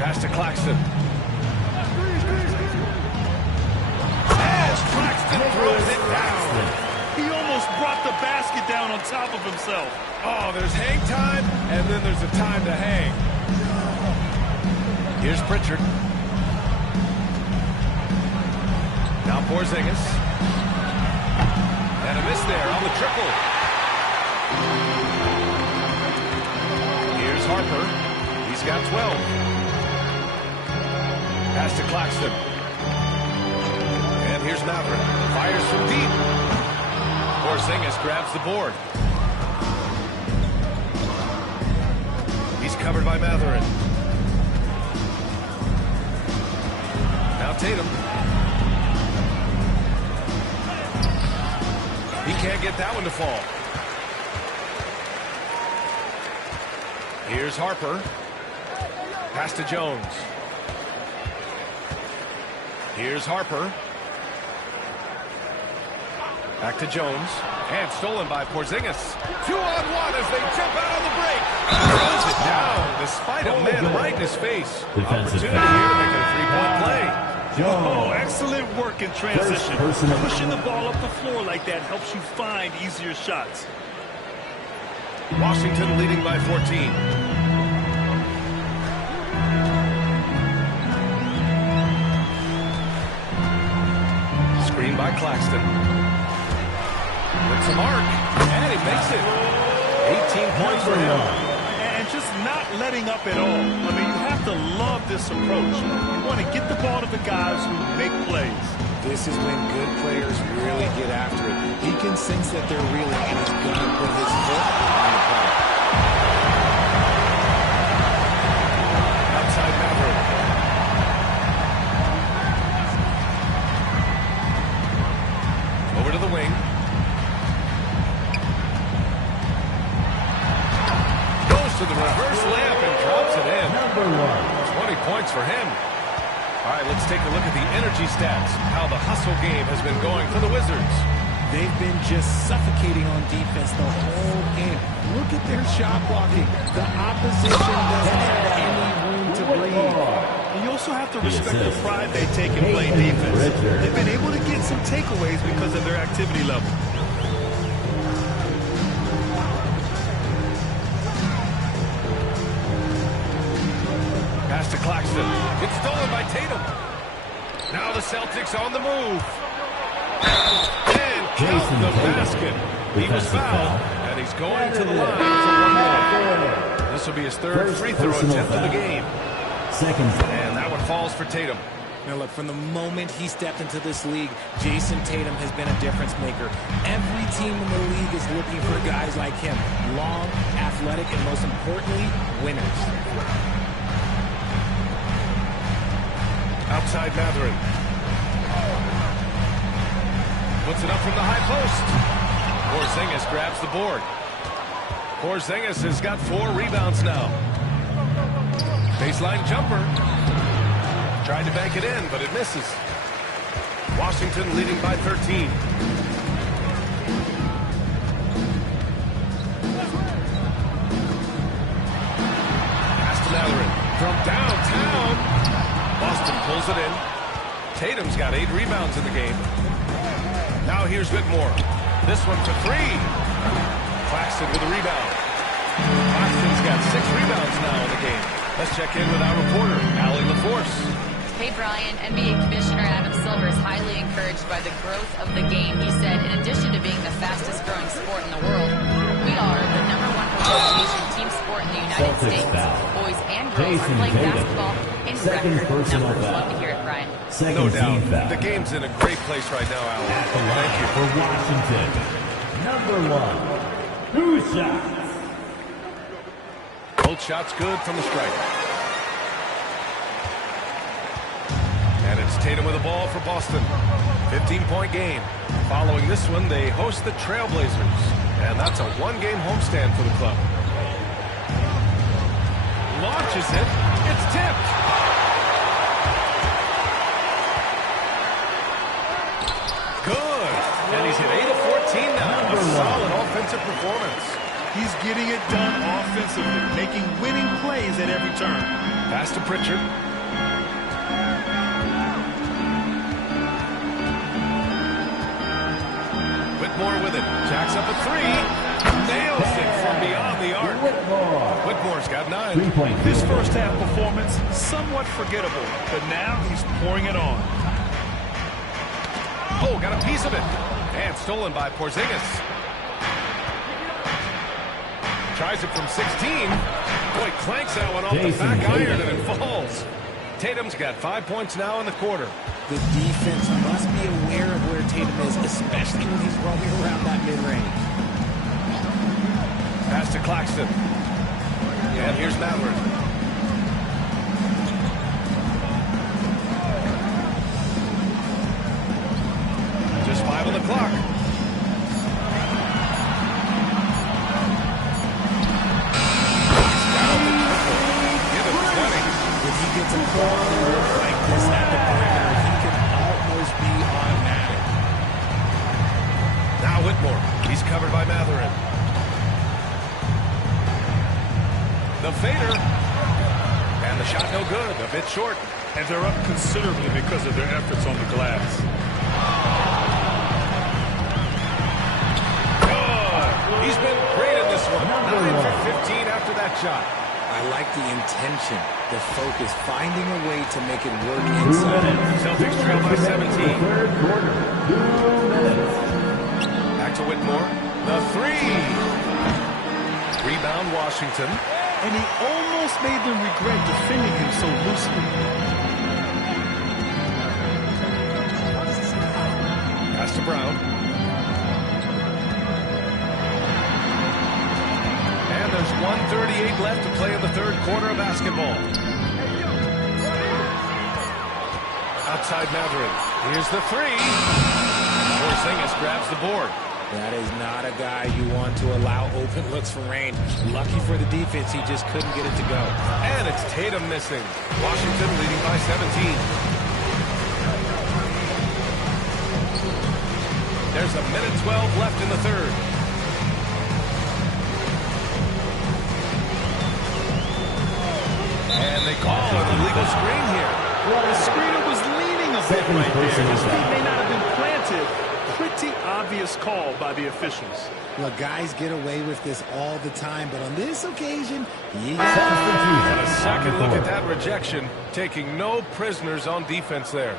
Pass to Claxton. As Claxton throws it down. He almost brought the basket down on top of himself. Oh, there's hang time, and then there's a time to hang. Here's Pritchard. Now Porzingis. And a miss there on the triple. Here's Harper. He's got 12. Pass to Claxton. And here's Maverick. Fires from deep. Porzingis grabs the board. He's covered by Matherin. Now Tatum. He can't get that one to fall. Here's Harper. Pass to Jones. Here's Harper. Back to Jones. And stolen by Porzingis. 2-on-1 as they jump out on the break. Throws it down despite a man right in his face. Opportunity here to make it a 3-point play. Oh, excellent work in transition. Pushing the ball up the floor like that helps you find easier shots. Washington leading by 14. Screen by Claxton. With the mark. And he makes it. 18 points for him. And just not letting up at all. I mean, you have to love this approach. You want to get the ball to the guys who make plays. This is when good players really get after it. He can sense that they're reeling, and he's going to put his foot on the play. Outside Maverick. Over to the wing. Goes to the reverse layup and drops it in. Number 1. 20 points for him. All right, let's take a look at the energy stats. How the hustle game has been going for the Wizards. They've been just suffocating on defense the whole game. Look at their shot blocking. The opposition doesn't have any room to breathe. And you also have to respect the pride they take in playing defense. They've been able to get some takeaways because of their activity level. Pass to Claxton. It's stolen by Tatum. Now the Celtics on the move. And count the basket. He was fouled, and he's going to the line for 1 more. This will be his third free throw attempt of the game. Second. And that one falls for Tatum. Now look, from the moment he stepped into this league, Jason Tatum has been a difference maker. Every team in the league is looking for guys like him. Long, athletic, and most importantly, winners. Outside Matherin. Puts it up from the high post. Porzingis grabs the board. Porzingis has got 4 rebounds now. Baseline jumper. Tried to bank it in, but it misses. Washington leading by 13. Pass to Matherin. From downtown. Boston pulls it in. Tatum's got 8 rebounds in the game. Now here's Whitmore. This one for 3. Claxton with a rebound. Claxton's got 6 rebounds now in the game. Let's check in with our reporter, Allie LaForce. Hey, Brian. NBA Commissioner Adam Silver is highly encouraged by the growth of the game. He said, in addition to being the fastest growing sport in the world, we are the #1 association team sport in the United States. Boys and girls are playing basketball in record numbers. Love to hear it, Brian. No doubt. The game's in a great place right now, Allie. Thank you. For Washington, number 1. Two shots. Both shots good from the striker. And It's Tatum with the ball for Boston. 15-point game. Following this one, they host the Trailblazers. And that's a one-game homestand for the club. Launches it. It's tipped. Good. And he's at 8 of 14 now. A solid offensive performance. He's getting it done offensively, making winning plays at every turn. Pass to Pritchard. Whitmore with it. Jacks up a three. Nails it from beyond the arc. Whitmore's got 9. His first half performance, somewhat forgettable, but now he's pouring it on. Oh, got a piece of it. And stolen by Porzingis. Tries it from 16. Boy, clanks that one off the back iron and it falls. Tatum's got 5 points now in the quarter. The defense must be aware of where Tatum is, especially when he's roaming around that mid-range. Pass to Claxton. And here's Maverick. Just 5 on the clock. Give him 20. If he gets a quality look like this at the perimeter, he can almost be automatic. Now Whitmore. He's covered by Matherin. The fader. And the shot no good. A bit short. And they're up considerably because of their efforts on the glass. Good. He's been great in this one. 9 for 15 after that shot. I like the intention, the focus, finding a way to make it work inside. Celtics trail by 17. Back to Whitmore. The three. Rebound Washington. And he almost made them regret defending him so loosely. Pass to Brown. And there's 1:38 left to play in the third quarter of basketball. Outside Matherin. Here's the three. Porzingis grabs the board. That is not a guy you want to allow open looks from range. Lucky for the defense, he just couldn't get it to go. And it's Tatum missing. Washington leading by 17. There's a minute 12 left in the third. And they call an illegal screen here. The screener was leaning a bit right there. His feet may not have been planted. Pretty obvious call by the officials. Look, guys get away with this all the time, but on this occasion, you got a second look at that rejection, taking no prisoners on defense there.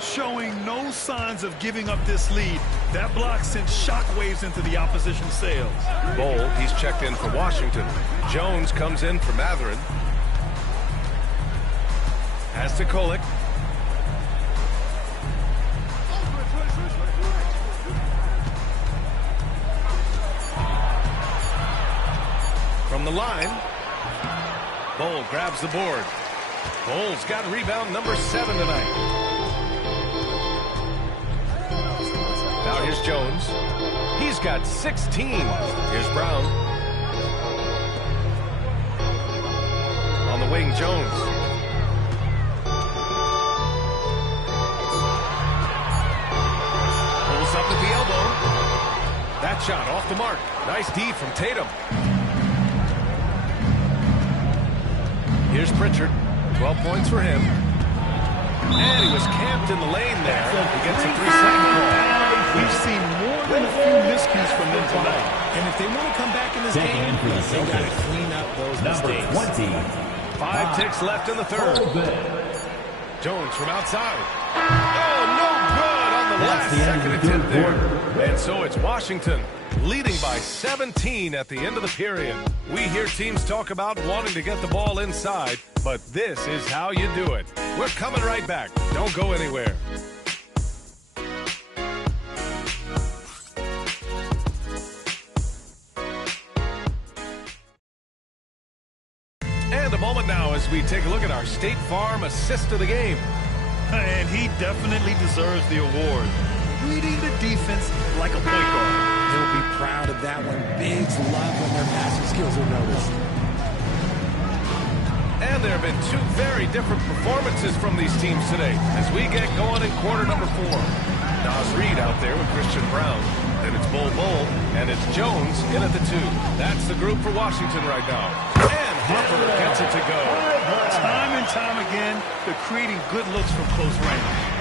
Showing no signs of giving up this lead. That block sent shockwaves into the opposition sails. Bol, he's checked in for Washington. Jones comes in for Matherin. Pass to Kolek. From the line, Bol grabs the board. Bol's got rebound number 7 tonight. Now here's Jones. He's got 16. Here's Brown. On the wing, Jones. Pulls up at the elbow. That shot off the mark. Nice D from Tatum. Here's Pritchard. 12 points for him. And he was camped in the lane there. He gets a 3-second call. We've seen more than a few miscues from them tonight. And if they want to come back in this game, they got to clean up those mistakes. 20. 5 ticks left in the third. Jones from outside. Oh, no good on the last second attempt there. And so it's Washington leading by 17 at the end of the period. We hear teams talk about wanting to get the ball inside, but this is how you do it. We're coming right back. Don't go anywhere. And a moment now as we take a look at our State Farm assist of the game. And he definitely deserves the award. Reading the defense like a point guard. He'll be proud of that one. Bigs love when their passing skills are noticed. And there have been two very different performances from these teams today as we get going in quarter number 4. Nas Reed out there with Christian Brown. Then it's Bull and it's Jones in at the 2. That's the group for Washington right now. And Harper gets it to go. Time and time again, they're creating good looks from close range.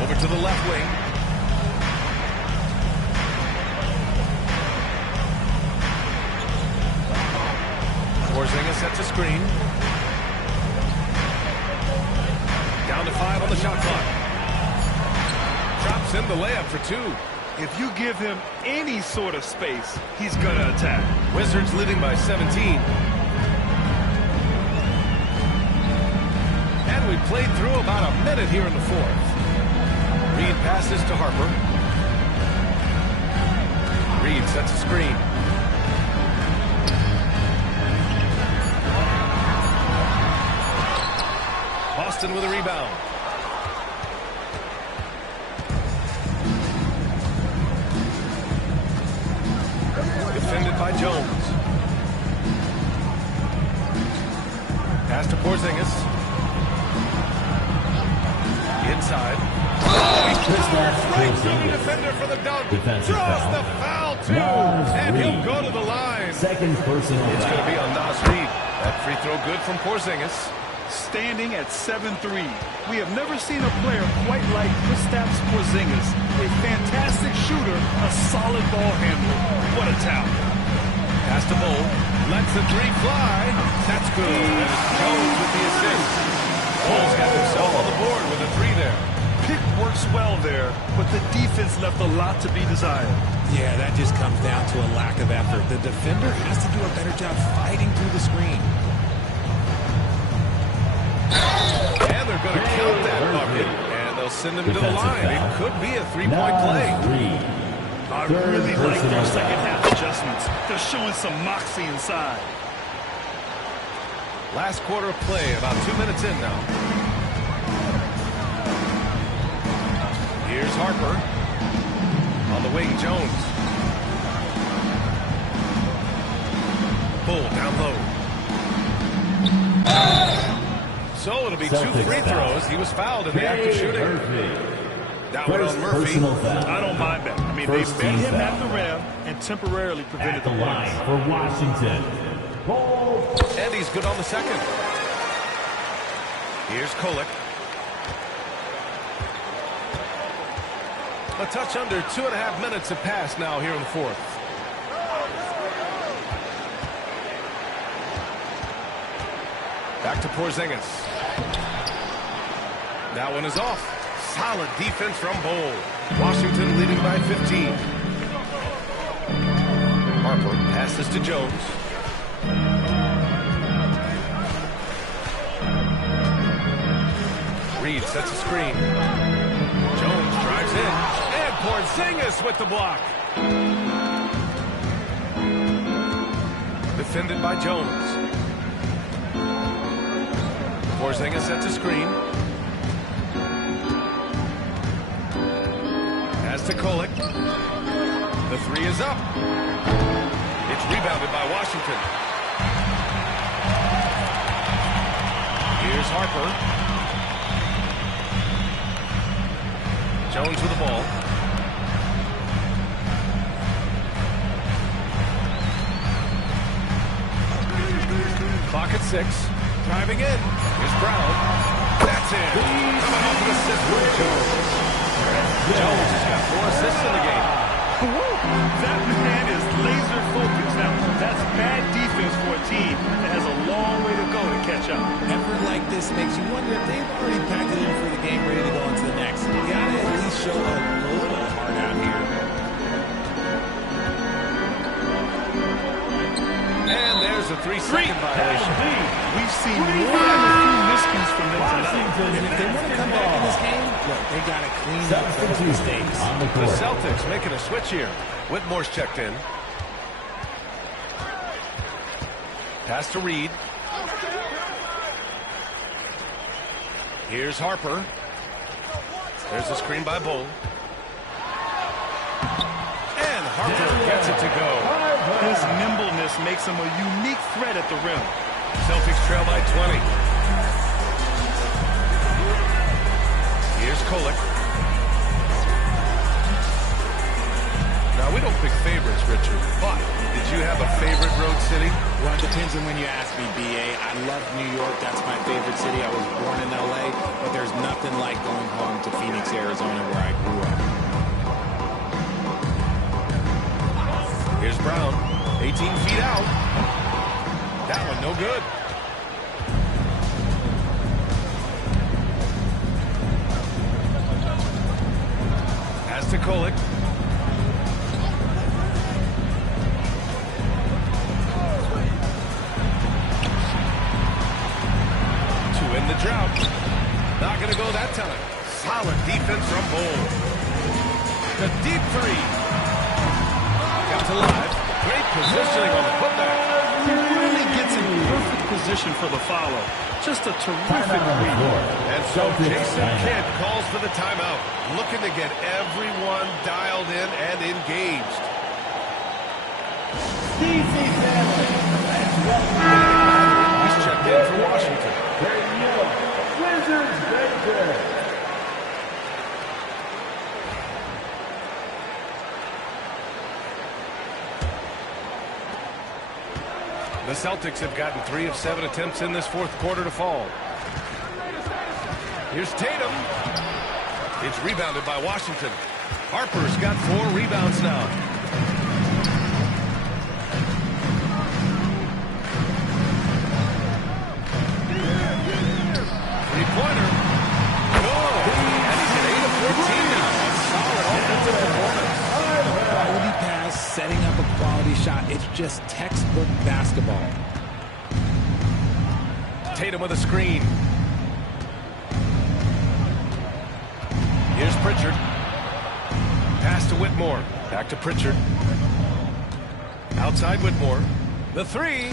Over to the left wing. Porzingis sets a screen. Down to 5 on the shot clock. Drops in the layup for 2. If you give him any sort of space, he's going to attack. Wizards leading by 17. And we played through about a minute here in the 4th. Reed passes to Harper. Reed sets a screen. Boston with a rebound. Defended by Jones. Pass to Porzingis. Inside. Right through the defender for the dunk. Draws the foul, too. And he'll go to the line. Second personal foul. It's going to be on Nas Reed. That free throw good from Porzingis. Standing at 7'3", we have never seen a player quite like Kristaps Porzingis. A fantastic shooter, a solid ball handler. What a talent. Pass to Bull. Lets the 3 fly. That's good. And it's Jones with the assist. Bull's got himself on the board with a 3 there. Pick works well there, but the defense left a lot to be desired. Yeah, that just comes down to a lack of effort. The defender has to do a better job fighting through the screen. And they're going to count that bucket. And they'll send him to the line. It could be a 3-point play. I really like their second half adjustments. They're showing some moxie inside. Last quarter of play, about 2 minutes in now. Here's Harper. On the wing, Jones. Bull down low. So it'll be 2 free throws. He was fouled in the act of shooting. That one on Murphy. I don't mind that. I mean, they met him at the rim and temporarily prevented the line for Washington. And he's good on the second. Here's Kolek. A touch under 2.5 minutes have passed now here in the 4th. Back to Porzingis. That one is off. Solid defense from Bull. Washington leading by 15. Harper passes to Jones. Reed sets a screen. Jones drives in. And Porzingis with the block. Defended by Jones. Porzingis sets a screen. Pass to Kolek. The 3 is up. It's rebounded by Washington. Here's Harper. Jones with the ball. Clock at 6. Driving in. Here's Brown. That's it. Coming off an assist for Jones. Jones has got 4 assists in the game. That man is laser focused. Now, that's bad defense for a team that has a long way to go to catch up. Effort like this makes you wonder if they've already packed it in for the game, ready to go on to the next. You gotta at least show a little heart out here. And there's a 3-second violation. We've seen more than a few miscues from them tonight. If they want to come back in this game, look, they got to clean up those mistakes. The Celtics making a switch here. Whitmore's checked in. Pass to Reed. Here's Harper. There's a screen by Bull. And Harper gets it to go. His nimbleness makes him a unique threat at the rim. Celtics trail by 20. Here's Kolek. Now, we don't pick favorites, Richard, but did you have a favorite road city? Well, it depends on when you ask me, B.A. I love New York. That's my favorite city. I was born in L.A., but there's nothing like going home to Phoenix, Arizona, where I grew up. Here's Brown, 18 feet out. That one no good. As to Kolek. In the drought. Not going to go that time. Solid defense from Bull. The deep three. Got to live. Great positioning on the putback. He really gets in perfect position for the follow. Just a terrific read. And so Jason Kidd calls for the timeout. Looking to get everyone dialed in and engaged. He's checked in for Washington. The Celtics have gotten 3 of 7 attempts in this fourth quarter to fall. Here's Tatum. It's rebounded by Washington. Harper's got 4 rebounds now. Three-pointer. Good. And he's at 8 of 14 now. A solid offensive performance. Quality pass, setting up a quality shot. It's just textbook basketball. Tatum with a screen. Here's Pritchard. Pass to Whitmore. Back to Pritchard. Outside Whitmore. The three.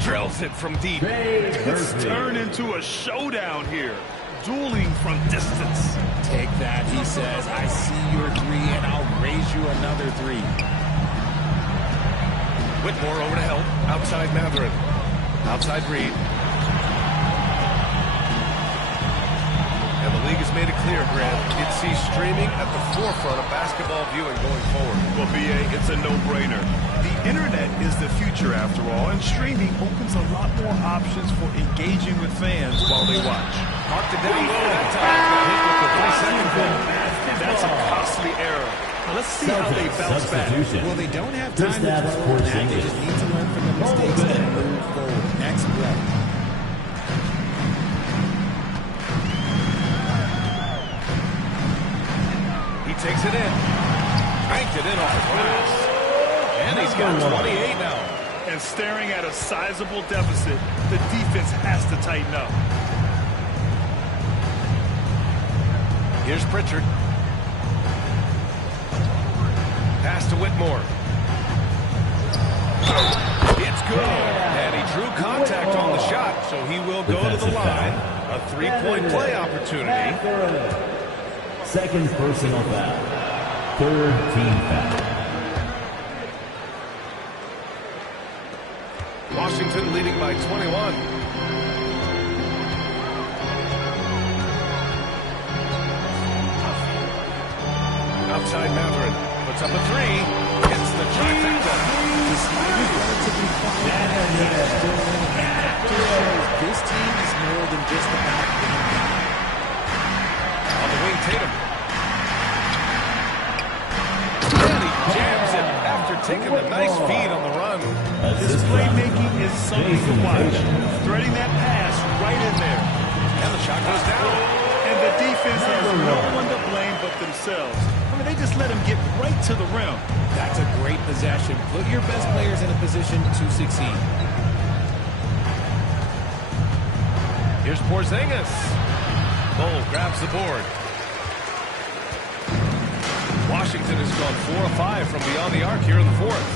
Drills it from deep. It's turned into a showdown here. Dueling from distance. Take that, he says. I see your 3, and I'll raise you another 3. Whitmore over to help. Outside Matherin. Outside Reed. And the league has made it clear, Grant, it sees streaming at the forefront of basketball viewing going forward. Well, B.A., it's a no-brainer. The internet is the future, after all, and streaming opens a lot more options for engaging with fans while they watch. Marked it down low that time. Hit with the 3-second goal. That's a costly error. Now let's see how they bounce back. Well, they don't have time to dwell on that. They just need to learn from the mistakes and move forward. Next play. Takes it in. Banked it in off the glass. And he's got 28 now. And staring at a sizable deficit, the defense has to tighten up. Here's Pritchard. Pass to Whitmore. It's good. And he drew contact on the shot, so he will go to the line. A 3-point play opportunity. Second personal foul. Third team foul. Washington leading by 21. Outside Matherin. Puts up a 3. Hits the trifecta. This team is more than just about winning. On the wing, Tatum. And he jams it after taking a nice feed on the run. This playmaking is something to watch. Threading that pass right in there. And the shot goes down. And the defense has no one to blame but themselves. I mean, they just let him get right to the rim. That's a great possession. Put your best players in a position to succeed. Here's Porzingis. Bull grabs the board. Washington has gone 4 of 5 from beyond the arc here in the fourth.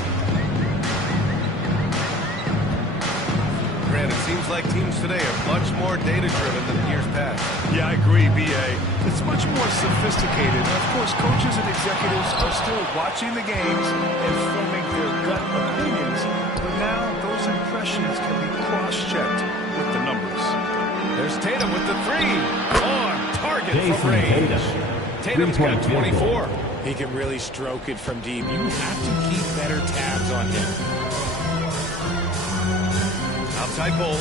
Granted, seems like teams today are much more data-driven than years past. Yeah, I agree, B.A. It's much more sophisticated. Of course, coaches and executives are still watching the games and forming their gut opinions. But now those impressions can be cross-checked with the numbers. There's Tatum with the three. On target from range. Tatum's got 24. He can really stroke it from deep. You have to keep better tabs on him. Outside Bull.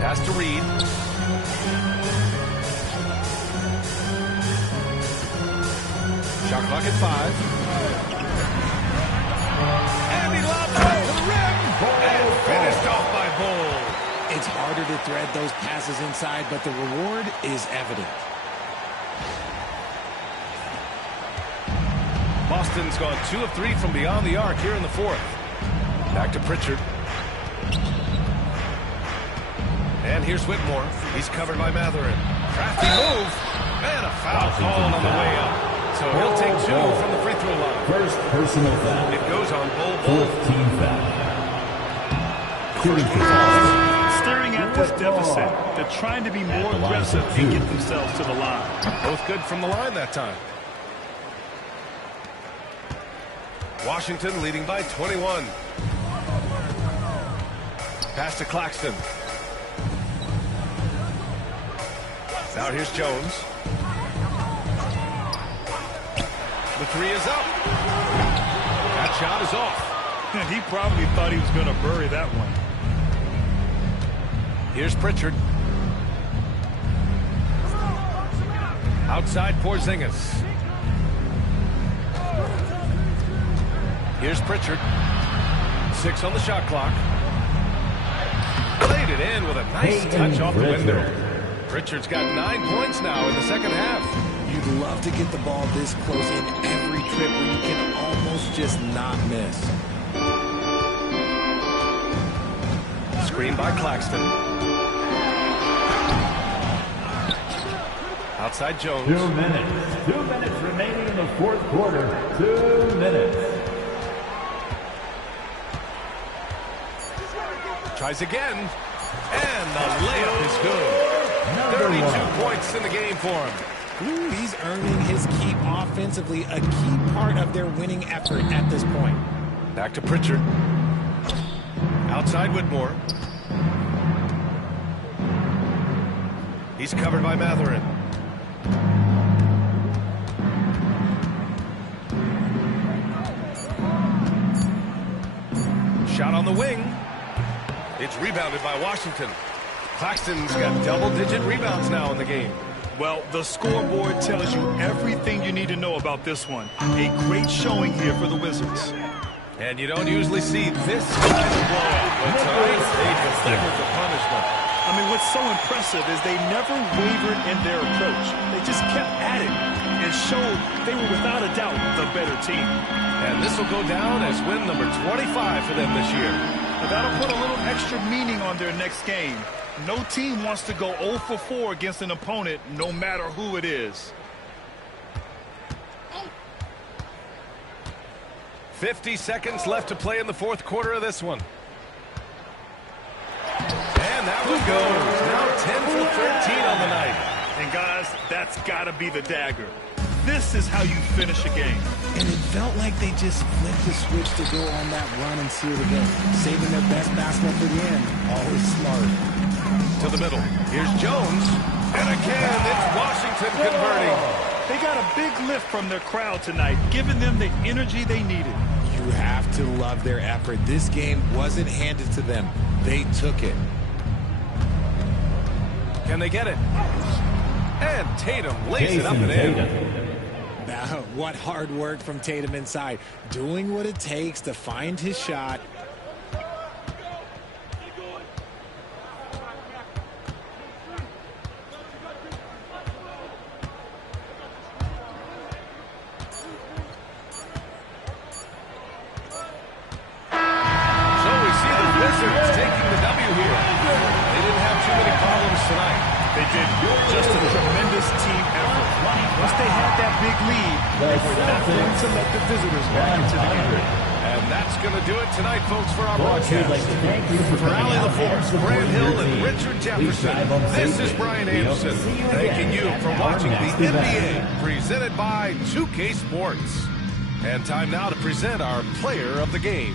Pass to Reed. Shot clock at 5. And he lobs it to the rim. And finished off by Bull. It's harder to thread those passes inside, but the reward is evident. Boston's gone 2 of 3 from beyond the arc here in the fourth. Back to Pritchard. And here's Whitmore. He's covered by Matherin. Crafty move. And a foul called on the way up. So he'll take 2 from the free throw line. First personal foul. It goes on Bull. Fourth team foul. Staring at this deficit, they're trying to be more aggressive and get themselves to the line. Both good from the line that time. Washington leading by 21. Pass to Claxton. Now here's Jones. The three is up. That shot is off. And he probably thought he was going to bury that one. Here's Pritchard. Outside Porzingis. Here's Pritchard. 6 on the shot clock. Played it in with a nice touch off the window. Pritchard's got 9 points now in the second half. You'd love to get the ball this close in every trip where you can almost just not miss. Screen by Claxton. Outside Jones. 2 minutes. 2 minutes remaining in the fourth quarter. 2 minutes. Tries again. And the layup is good. 32 points in the game for him. Ooh, he's earning his keep offensively, a key part of their winning effort at this point. Back to Pritchard. Outside Whitmore. He's covered by Matherin. Shot on the wing. It's rebounded by Washington. Claxton's got double-digit rebounds now in the game. Well, the scoreboard tells you everything you need to know about this one. A great showing here for the Wizards. And you don't usually see this kind of blowout, but tonight they delivered the punishment. I mean, what's so impressive is they never wavered in their approach. They just kept at it and showed they were without a doubt the better team. And this will go down as win number 25 for them this year. Now that'll put a little extra meaning on their next game. No team wants to go 0 for 4 against an opponent, no matter who it is. 50 seconds left to play in the fourth quarter of this one. And that one goes. Now 10 for 13 on the night. And guys, that's got to be the dagger. This is how you finish a game. And it felt like they just flipped the switch to go on that run and seal the game. Saving their best basketball for the end. Always smart. To the middle. Here's Jones. And again, it's Washington converting. They got a big lift from their crowd tonight, giving them the energy they needed. You have to love their effort. This game wasn't handed to them. They took it. Can they get it? And Tatum lays it up and in. What hard work from Tatum inside. Doing what it takes to find his shot. They did just a tremendous team effort. Once they had that big lead, they were not going to let the visitors back into the game. And And that's going to do it tonight, folks, for our Folks, we'd like broadcast. to thank you for For coming Allie out LaForce, and supporting Grant Hill, your and team. Richard Please Jefferson, drive home this safely. is Brian We hope to Anderson, see you thanking you again for at our watching the next event. NBA, presented by 2K Sports. And time now to present our player of the game.